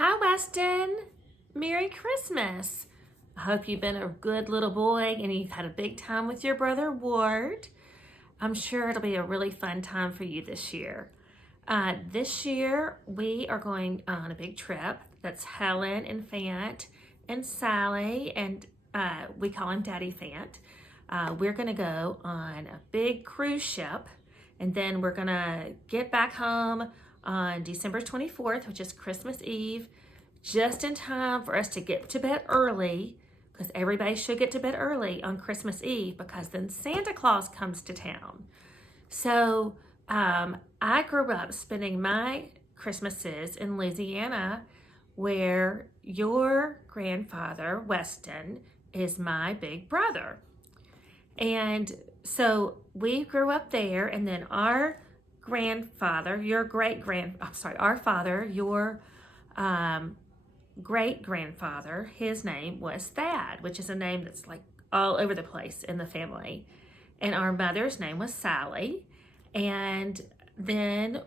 Hi, Weston. Merry Christmas. I hope you've been a good little boy and you've had a big time with your brother Ward. I'm sure it'll be a really fun time for you this year. This year, we are going on a big trip. That's Helen and Fant and Sally, and we call him Daddy Fant. We're going to go on a big cruise ship, and then we're going to get back home on December 24th, which is Christmas Eve, just in time for us to get to bed early, because everybody should get to bed early on Christmas Eve, because then Santa Claus comes to town. So I grew up spending my Christmases in Louisiana, where your grandfather, Weston, is my big brother. And so we grew up there, and then our grandfather, our father, your great grandfather, his name was Thad, which is a name that's like all over the place in the family. And our mother's name was Sally. And then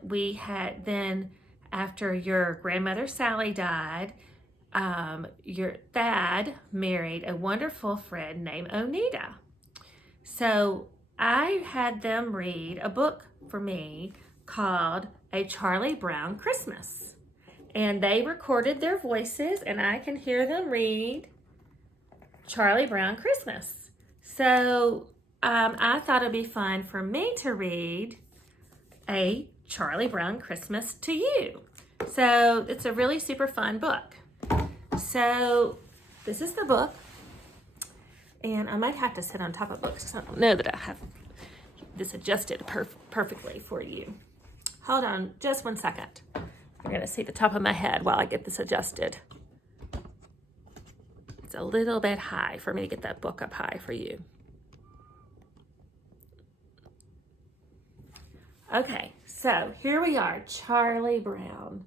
after your grandmother Sally died, your Thad married a wonderful friend named Onita. So I had them read a book for me called A Charlie Brown Christmas. And they recorded their voices, and I can hear them read Charlie Brown Christmas. So I thought it'd be fun for me to read A Charlie Brown Christmas to you. So it's a really super fun book. So this is the book. And I might have to sit on top of books because I don't know that I have this adjusted perfectly for you. Hold on just 1 second. You're going to see the top of my head while I get this adjusted. It's a little bit high for me to get that book up high for you. Okay, so here we are, Charlie Brown.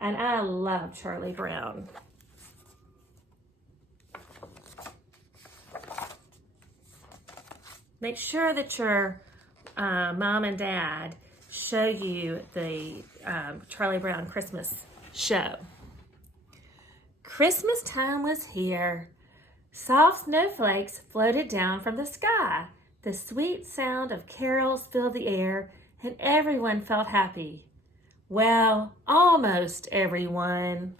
And I love Charlie Brown. Make sure that your mom and dad show you the Charlie Brown Christmas show. Christmas time was here. Soft snowflakes floated down from the sky. The sweet sound of carols filled the air, and everyone felt happy. Well, almost everyone.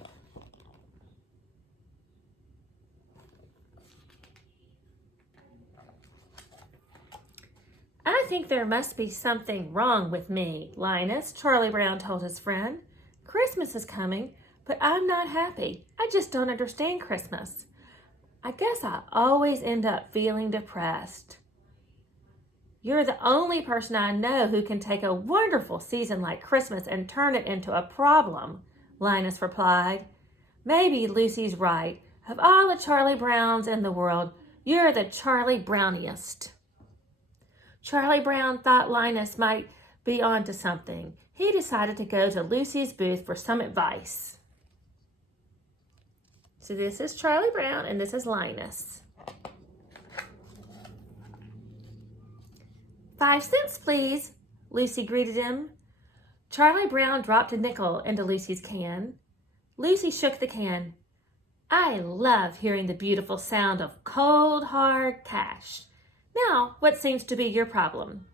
I think there must be something wrong with me, Linus, Charlie Brown told his friend. Christmas is coming, but I'm not happy. I just don't understand Christmas. I guess I always end up feeling depressed. You're the only person I know who can take a wonderful season like Christmas and turn it into a problem, Linus replied. Maybe Lucy's right. Of all the Charlie Browns in the world, you're the Charlie Browniest. Charlie Brown thought Linus might be onto something. He decided to go to Lucy's booth for some advice. So this is Charlie Brown and this is Linus. 5 cents, please, Lucy greeted him. Charlie Brown dropped a nickel into Lucy's can. Lucy shook the can. I love hearing the beautiful sound of cold, hard cash. Now, what seems to be your problem?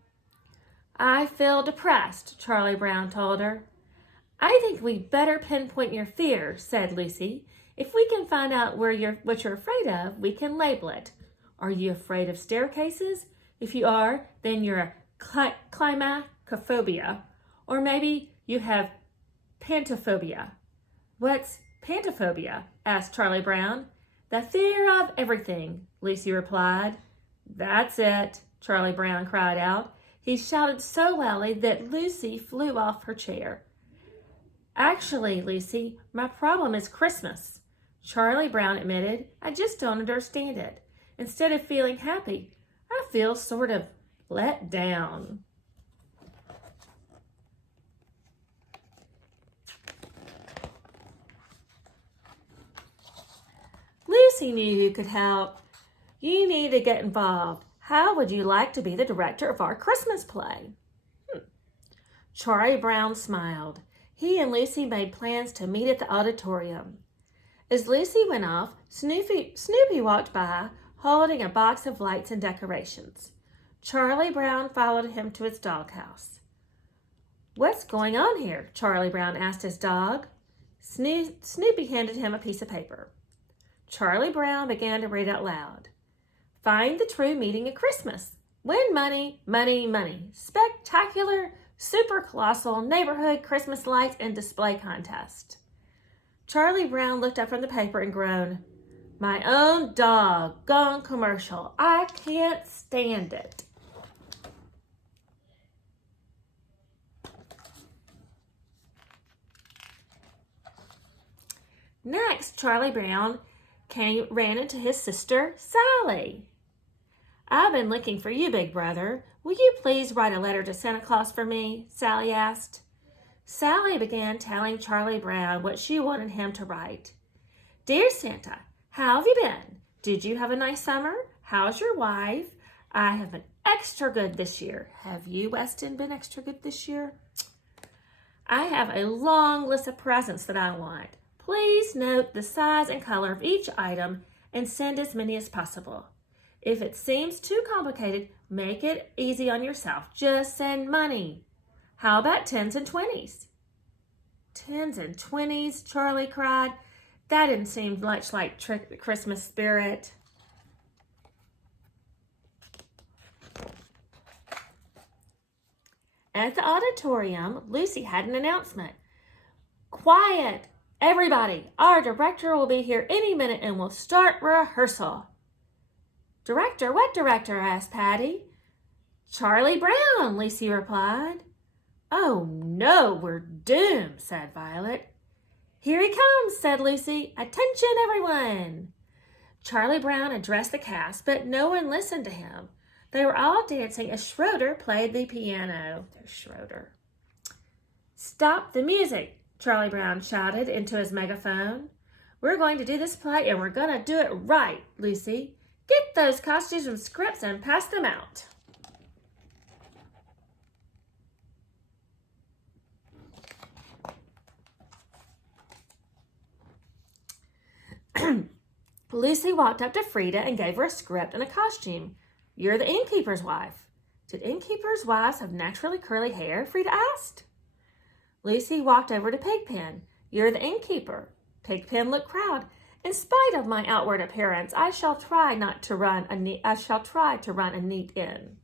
I feel depressed, Charlie Brown told her. I think we'd better pinpoint your fear, said Lucy. If we can find out what you're afraid of, we can label it. Are you afraid of staircases? If you are, then you're a climacophobia. Or maybe you have pantophobia. What's pantophobia? Asked Charlie Brown. The fear of everything, Lucy replied. That's it, Charlie Brown cried out. He shouted so loudly that Lucy flew off her chair. Actually, Lucy, my problem is Christmas, Charlie Brown admitted. I just don't understand it. Instead of feeling happy, I feel sort of let down. Lucy knew who could help. You need to get involved. How would you like to be the director of our Christmas play? Charlie Brown smiled. He and Lucy made plans to meet at the auditorium. As Lucy went off, Snoopy walked by, holding a box of lights and decorations. Charlie Brown followed him to his doghouse. "What's going on here?" Charlie Brown asked his dog. Snoopy handed him a piece of paper. Charlie Brown began to read out loud. "Find the true meaning of Christmas. Win money, money, money. Spectacular, super colossal neighborhood Christmas lights and display contest." Charlie Brown looked up from the paper and groaned. "My own dog gone commercial. I can't stand it." Next, Charlie Brown ran into his sister, Sally. "I've been looking for you, big brother. Will you please write a letter to Santa Claus for me?" Sally asked. Sally began telling Charlie Brown what she wanted him to write. "Dear Santa, how have you been? Did you have a nice summer? How's your wife? I have been extra good this year. Have you, Weston, been extra good this year? I have a long list of presents that I want. Please note the size and color of each item and send as many as possible. If it seems too complicated, make it easy on yourself. Just send money. How about 10s and 20s? 10s and 20s, Charlie cried. That didn't seem much like Christmas spirit. At the auditorium, Lucy had an announcement. "Quiet, everybody. Our director will be here any minute and we'll start rehearsal." "Director? What director?" asked Patty. "Charlie Brown," Lucy replied. "Oh no, we're doomed," said Violet. "Here he comes," said Lucy. "Attention, everyone." Charlie Brown addressed the cast, but no one listened to him. They were all dancing as Schroeder played the piano. There's Schroeder. "Stop the music," Charlie Brown shouted into his megaphone. "We're going to do this play and we're going to do it right, Lucy. Get those costumes and scripts and pass them out." Lucy walked up to Frida and gave her a script and a costume. "You're the innkeeper's wife." "Did innkeepers' wives have naturally curly hair?" Frida asked. Lucy walked over to Pigpen. "You're the innkeeper." Pigpen looked proud. "In spite of my outward appearance, I shall try to run a neat inn."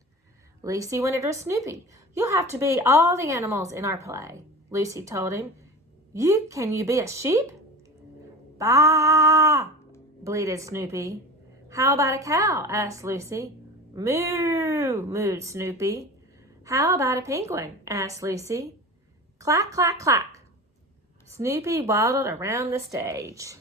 Lucy went over to Snoopy. "You'll have to be all the animals in our play." Lucy told him. Can you be a sheep?" "Baa!" bleated Snoopy. "How about a cow?" asked Lucy. "Moo!" mooed Snoopy. "How about a penguin?" asked Lucy. "Clack, clack, clack." Snoopy waddled around the stage.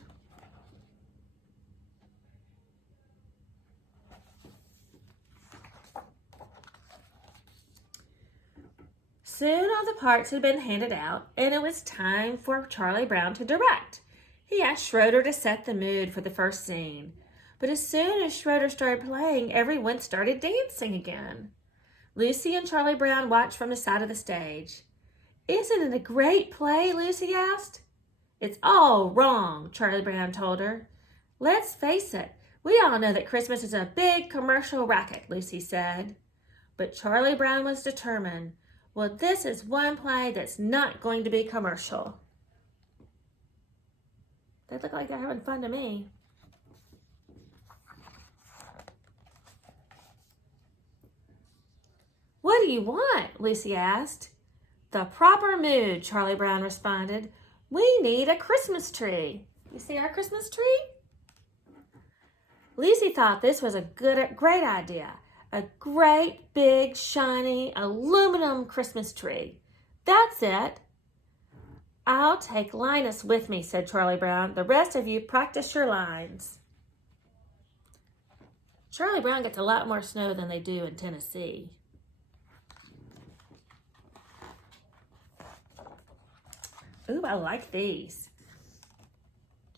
Soon all the parts had been handed out, and it was time for Charlie Brown to direct. He asked Schroeder to set the mood for the first scene. But as soon as Schroeder started playing, everyone started dancing again. Lucy and Charlie Brown watched from the side of the stage. "Isn't it a great play?" Lucy asked. "It's all wrong," Charlie Brown told her. "Let's face it, we all know that Christmas is a big commercial racket," Lucy said. But Charlie Brown was determined. "Well, this is one play that's not going to be commercial." They look like they're having fun to me. "What do you want?" Lucy asked. "The proper mood," Charlie Brown responded. "We need a Christmas tree. You see our Christmas tree?" Lucy thought this was a great idea. A great, big, shiny, aluminum Christmas tree. "That's it." "I'll take Linus with me," said Charlie Brown. "The rest of you practice your lines." Charlie Brown gets a lot more snow than they do in Tennessee. Ooh, I like these.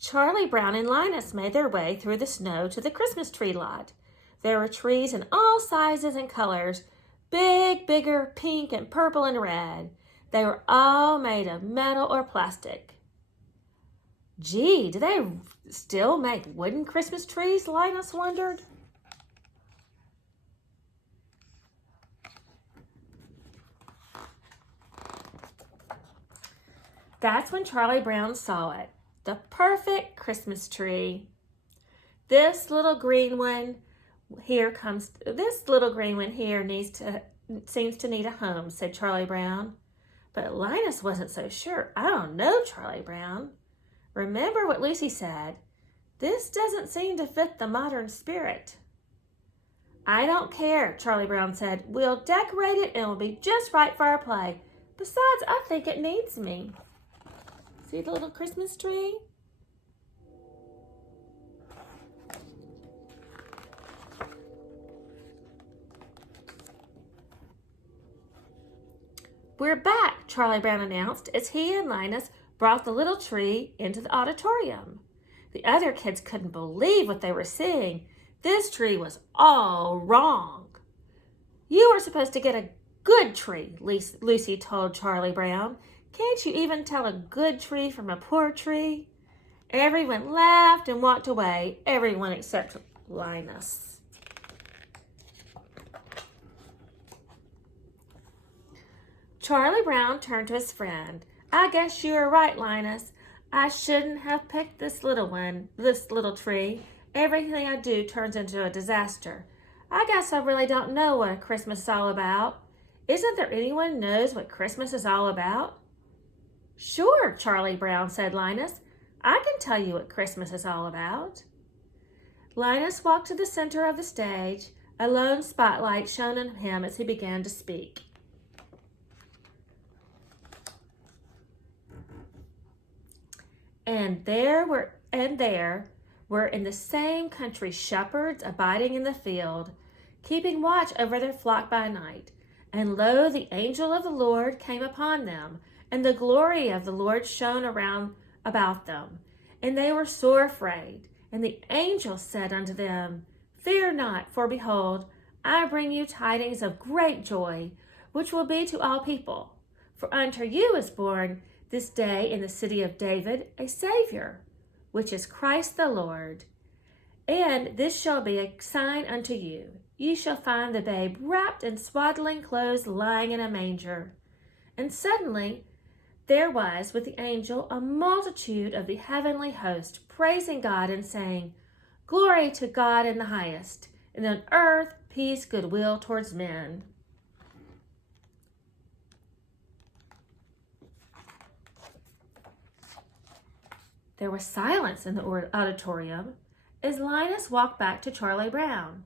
Charlie Brown and Linus made their way through the snow to the Christmas tree lot. There were trees in all sizes and colors, big, bigger, pink and purple and red. They were all made of metal or plastic. Gee, do they still make wooden Christmas trees? Linus wondered. That's when Charlie Brown saw it. The perfect Christmas tree. This little green one here seems to need a home, said Charlie Brown. But Linus wasn't so sure. I don't know, Charlie Brown. Remember what Lucy said. This doesn't seem to fit the modern spirit. I don't care, Charlie Brown said. We'll decorate it and it'll be just right for our play. Besides, I think it needs me. See the little Christmas tree? We're back, Charlie Brown announced as he and Linus brought the little tree into the auditorium. The other kids couldn't believe what they were seeing. This tree was all wrong. You were supposed to get a good tree, Lucy told Charlie Brown. Can't you even tell a good tree from a poor tree? Everyone laughed and walked away, everyone except Linus. Charlie Brown turned to his friend. I guess you are right, Linus. I shouldn't have picked this little tree. Everything I do turns into a disaster. I guess I really don't know what Christmas is all about. Isn't there anyone who knows what Christmas is all about? Sure, Charlie Brown, said Linus. I can tell you what Christmas is all about. Linus walked to the center of the stage. A lone spotlight shone on him as he began to speak. And there were in the same country shepherds abiding in the field, keeping watch over their flock by night. And lo, the angel of the Lord came upon them, and the glory of the Lord shone around about them. And they were sore afraid. And the angel said unto them, Fear not, for behold, I bring you tidings of great joy, which will be to all people. For unto you is born this day in the city of David a Savior, which is Christ the Lord. And this shall be a sign unto you. You shall find the babe wrapped in swaddling clothes, lying in a manger. And suddenly there was with the angel a multitude of the heavenly host, praising God and saying, Glory to God in the highest, and on earth peace, goodwill towards men. There was silence in the auditorium as Linus walked back to Charlie Brown.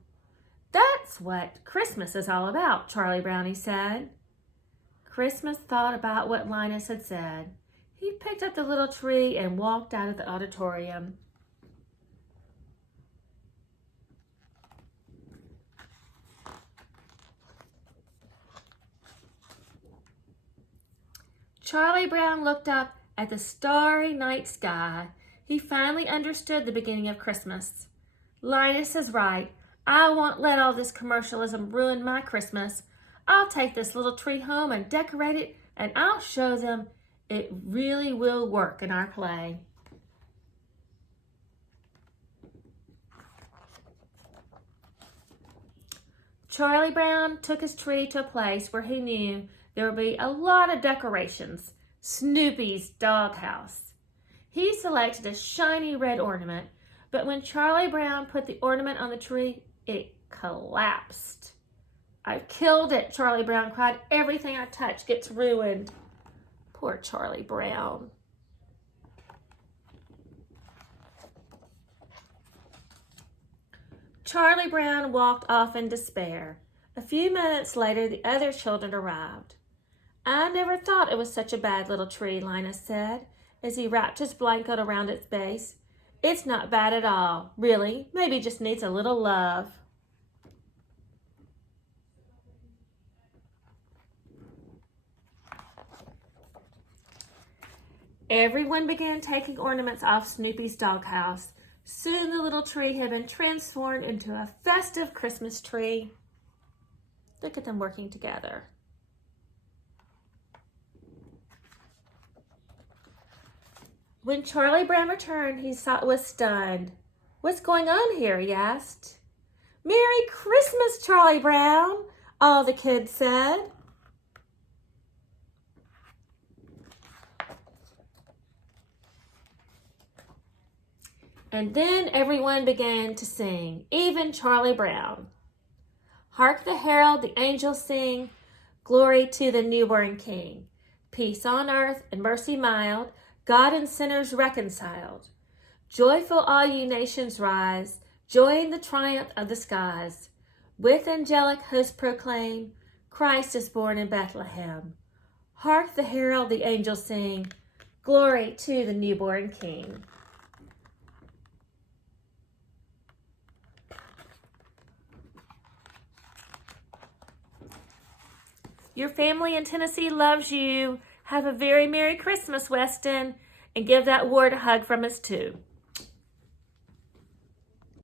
That's what Christmas is all about, Charlie Brown, he said. Christmas thought about what Linus had said. He picked up the little tree and walked out of the auditorium. Charlie Brown looked up at the starry night sky. He finally understood the beginning of Christmas. Linus is right. I won't let all this commercialism ruin my Christmas. I'll take this little tree home and decorate it, and I'll show them it really will work in our play. Charlie Brown took his tree to a place where he knew there would be a lot of decorations. Snoopy's doghouse. He selected a shiny red ornament, but when Charlie Brown put the ornament on the tree, it collapsed. I've killed it, Charlie Brown cried. Everything I touch gets ruined. Poor Charlie Brown. Charlie Brown walked off in despair. A few minutes later, the other children arrived. I never thought it was such a bad little tree, Linus said, as he wrapped his blanket around its base. It's not bad at all, really. Maybe it just needs a little love. Everyone began taking ornaments off Snoopy's doghouse. Soon the little tree had been transformed into a festive Christmas tree. Look at them working together. When Charlie Brown returned, he was stunned. "What's going on here?" he asked. "Merry Christmas, Charlie Brown," all the kids said. And then everyone began to sing, even Charlie Brown. "Hark the herald, the angels sing, glory to the newborn King. Peace on earth and mercy mild, God and sinners reconciled. Joyful all you nations rise, joy in the triumph of the skies. With angelic hosts proclaim, Christ is born in Bethlehem. Hark the herald, the angels sing, glory to the newborn King." Your family in Tennessee loves you. Have a very Merry Christmas, Weston, and give that ward a hug from us too.